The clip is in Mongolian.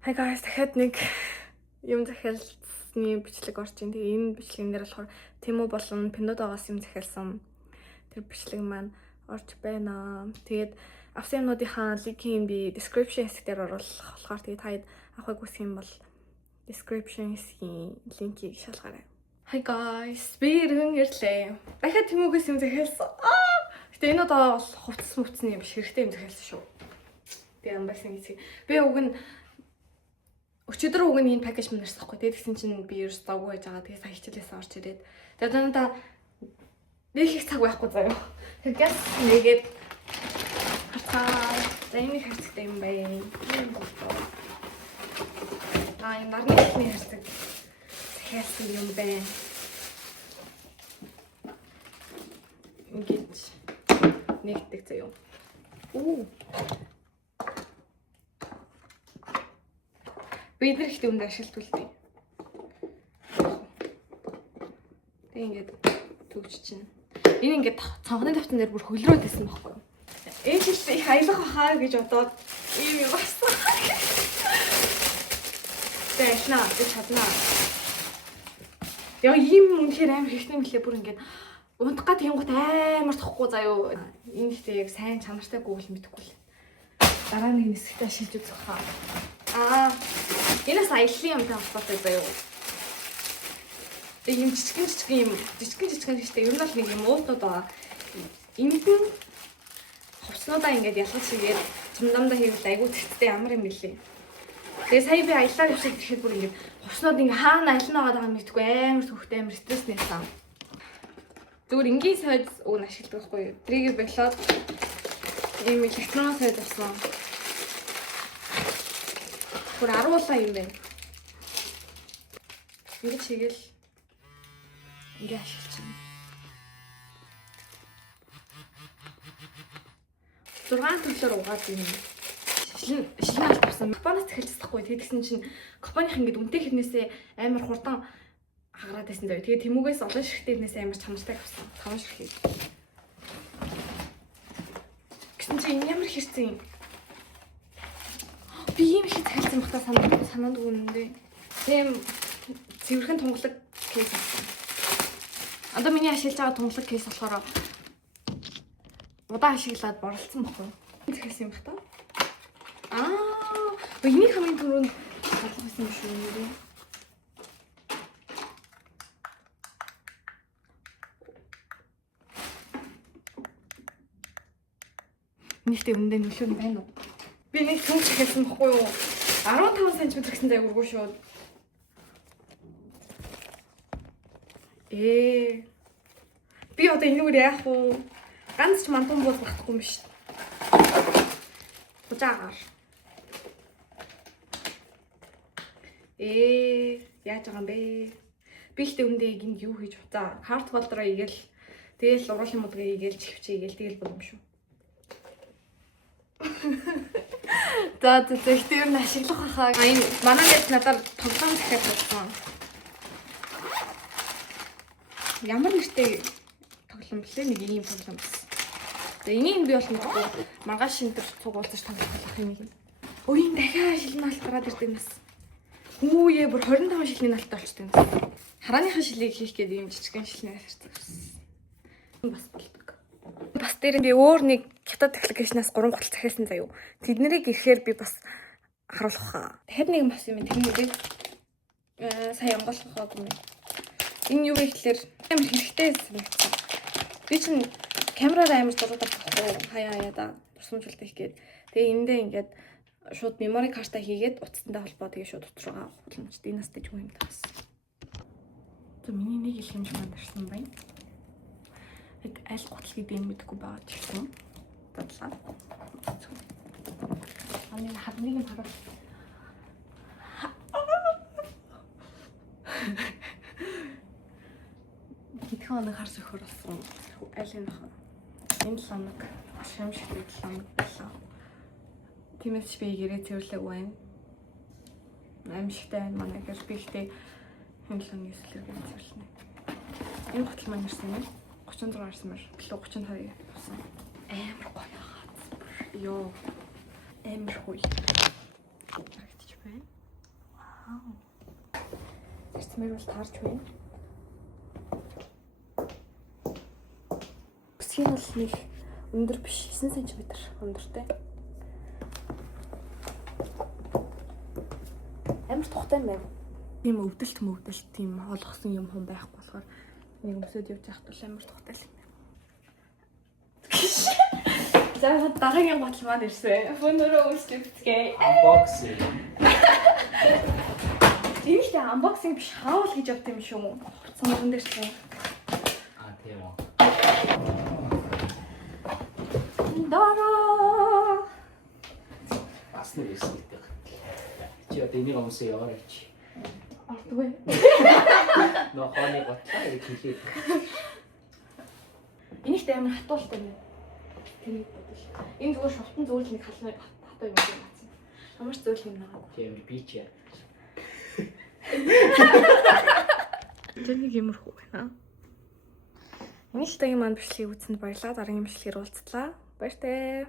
Hi guys, дахиад нэг юм захиалсны бичлэг орж ийн. Тэгээ энэ бичлэгэн дээр болохоор Тему болон Пинодогоос юм захиалсан тэр бичлэг маань орж байна. Тэгээд авсан юмнуудынхаа линкийг би description хэсгээр оруулах болохоор тэгээд таад авахыг хүсэх юм бол description хэсгийн линкийг шалгаарай. Hi guys, би иргэн ирлээ. Дахиад Темугээс юм захиалсан. Гэтэ энэ удаа бол хувцсны юм биш, хэрэгтэй юм захиалсан шүү. Тэгээ юм байсан гэсэн. Би уг нь өчигдөр уг нь энэ пакэж минь ирсэн байхгүй. Тэгээд тэгсэн чинь би ерөөс завгүй байж байгаа. Тэгээд сая хичээлээс орж ирээд. Тэгээд надаа нэг их цаг байхгүй заяа. Тэгээд газ нэгээд хацаа. За энэ хэрцэгтэй юм байна. Энэ нарны ихний хэрцэг захиалсан юм байна. Ингэж нэгдэг заяа. Бид нар ихтэй үнд ашиглуулдаг. Тэг ингээд төгч чинь. Энэ ингээд цонхны тавцан дээр бүр хөлрөөд байсан байхгүй юу? Энэ жил их аялах хаа гэж бодоод ийм юм болсон. Тэг наа чаднаа. Яа ийм үнэхээр амар хэвчнэ мөлий бүр ингээд унтах гад тэнгуут амар тохгүй заяо. Энэ ихтэй яг сайн чанартай гүйл мэдэхгүй л. Дараа нэг хэсэгтээ шилж үзэх хаа. Энэс аяллаа юмтай холбоотой заяо. Тэг юм жижигэн гэжтэй ер нь бол нэг юм уутнууд байгаа. Энд нь хувцснуудаа ингээд ялгаж хийгээд цумдамдаа хийвэл айгүй тэгтээ ямар юм бэлээ. Тэгээ сая би аяллаа явчихад ирэхэд бүр ингээд хувцснууд ингээд хаана аялна байгаа юм мэдгүй амар төвхтэй амар стресс нээсэн. Зүгээр энгийн сойд уг ашигладаг байхгүй юу? Трийг болоод ийм электрон сойд авсан. Бүр 10 улаан юм байна. Ингэж хийгээл ингээ ашиглчихна. 6 төрлөөр угаад юм. Шилэн алдсан. Копоноос захилчихсахгүй. Тэгсэн чинь копоных ингээд үнэтэй хэрнээсээ амар хурдан хагараад байсан даа. Тэгээ Темугээс олон ширхтээ хэрнээсээ амар чанартай авсан. 5 ширхэг. Гэсэн чинь ямар хэрцэн юм. Би ийм их захиалсан бахта санаанд өгнөндөө. Тийм цэвэрхэн тунгалаг кейс авсан. Одоо миний ашиглаж байгаа тунгалаг кейс болохоор удаан ашиглаад борлцсон баггүй. Захиалсан юм бахта. Энийг хамгийн түрүүнд хадлах байсан юм шүү нэрээ. Нийтдээ өмнөд нөлөө байна уу? Би нэг түнч хэлсэн баггүй юу? 15 см гэсэн зай өргөө шууд. Би одоо энэгээр яах вэ? Ганц ч мантун бол багтахгүй юм биш. Хужаагаар. Яаж байгаа юм бэ? Би ихтэй өндөө гинг юу хийж уцаа. Харт болдроо игээл тэгэл уруулын модгээ игээл чивчээ игээл тэгэл бол юм шүү. За ихтэй ер нь ашиглах хаа. Энэ манай нэг надад тоглоом захиад болсон. Ямар нэртэй тоглоом блэ? Нэг ийм тоглоом байсан. За энийг би бол мэдгүй маргааш шинтер цугуулж тоглох юм юм. Өөйн дахиад шилэн алт гараад ирдэг нас. Хүүе бүр 25 шилний алт болчтой юм. Харааныхаа шилийг хийх гээд ийм жижигхэн шилний алт гарсан. Бас болдог. Бас дээр би өөр нэг хятад аппликейшнаас 3 гутал захиалсан заяа. Тэднийг ирэхээр би бас харуулах хаа. Дахиад нэг бас юм тэрнийг сая онгойлгох юм. Энэ юу вэ гэхээр амар хэрэгтэй санагдсан. Би чинь камераар амар зураг авахгүй хаяа да турсамжуулалт хийх гээд. Тэгээ эндээ ингээд шууд memory card-а хийгээд утастай холбоо тэгээ шууд утас руугаа авах юм чи. Энэ настай ч юм таас. За миний нэг илгэмж маань ирсэн байна. Яг аль гутал гэдэг юм мэдэхгүй байгаа ч гэсэн бодлаа. Аны хадныг нь харах. Итгэн нэг харс өхөр болсон. Аль энэ хаа. Энэ ланг шамшигтэй ланг байлаа. Тиймээс би гэрээ цэвэрлэг байна. Амжигтай байна манай гэр би ихтэй энэ ланг эслэр гэрээ цэвэрлэнэ. Энэ гутал маань ирсэн юм. 36 арсан мэр. Гэлөө 32 болсон. Амар гоё хаа. Йоо. Амар хүй. байна. Вау. Тэрчмэр бол таарч байна. Бүсгийн бол нэг өндөр биш 9 см өндөртэй. Амар тухтай байна. Тийм өвдөлт тийм олгосон юм хүн байхгүй болохоор нэг өмсөд явж байхад бол амар тухтай л юм байна. За дараагийн гол маань ирсэн. Фонороо үүсгэвчгээ. Unboxing. Иймэрхүү unboxing биш хаул гэж явт юм шүү. Хурцсан юм дээр чинь. Тийм үү. Дара. Бас нэг юм гэдэг. Чи одоо энийг өмсөө яваарай чи. Ардгүй. Нөө хооны готлаа хэлээ. Энийхтэй амар хатуултай байна. Тэнийг бодвол. Энэ зүгээр шовтон зөөл нэг халмай хатуу юм шиг байна. Ямар ч зөөл юм байгаа. Тийм би чи. Тэнийг юмрхүү байна. Энийхтэй маань бичлэгийг үзсэнд баярлалаа. Дараагийн бичлэгээр уулзлаа. Баяртай.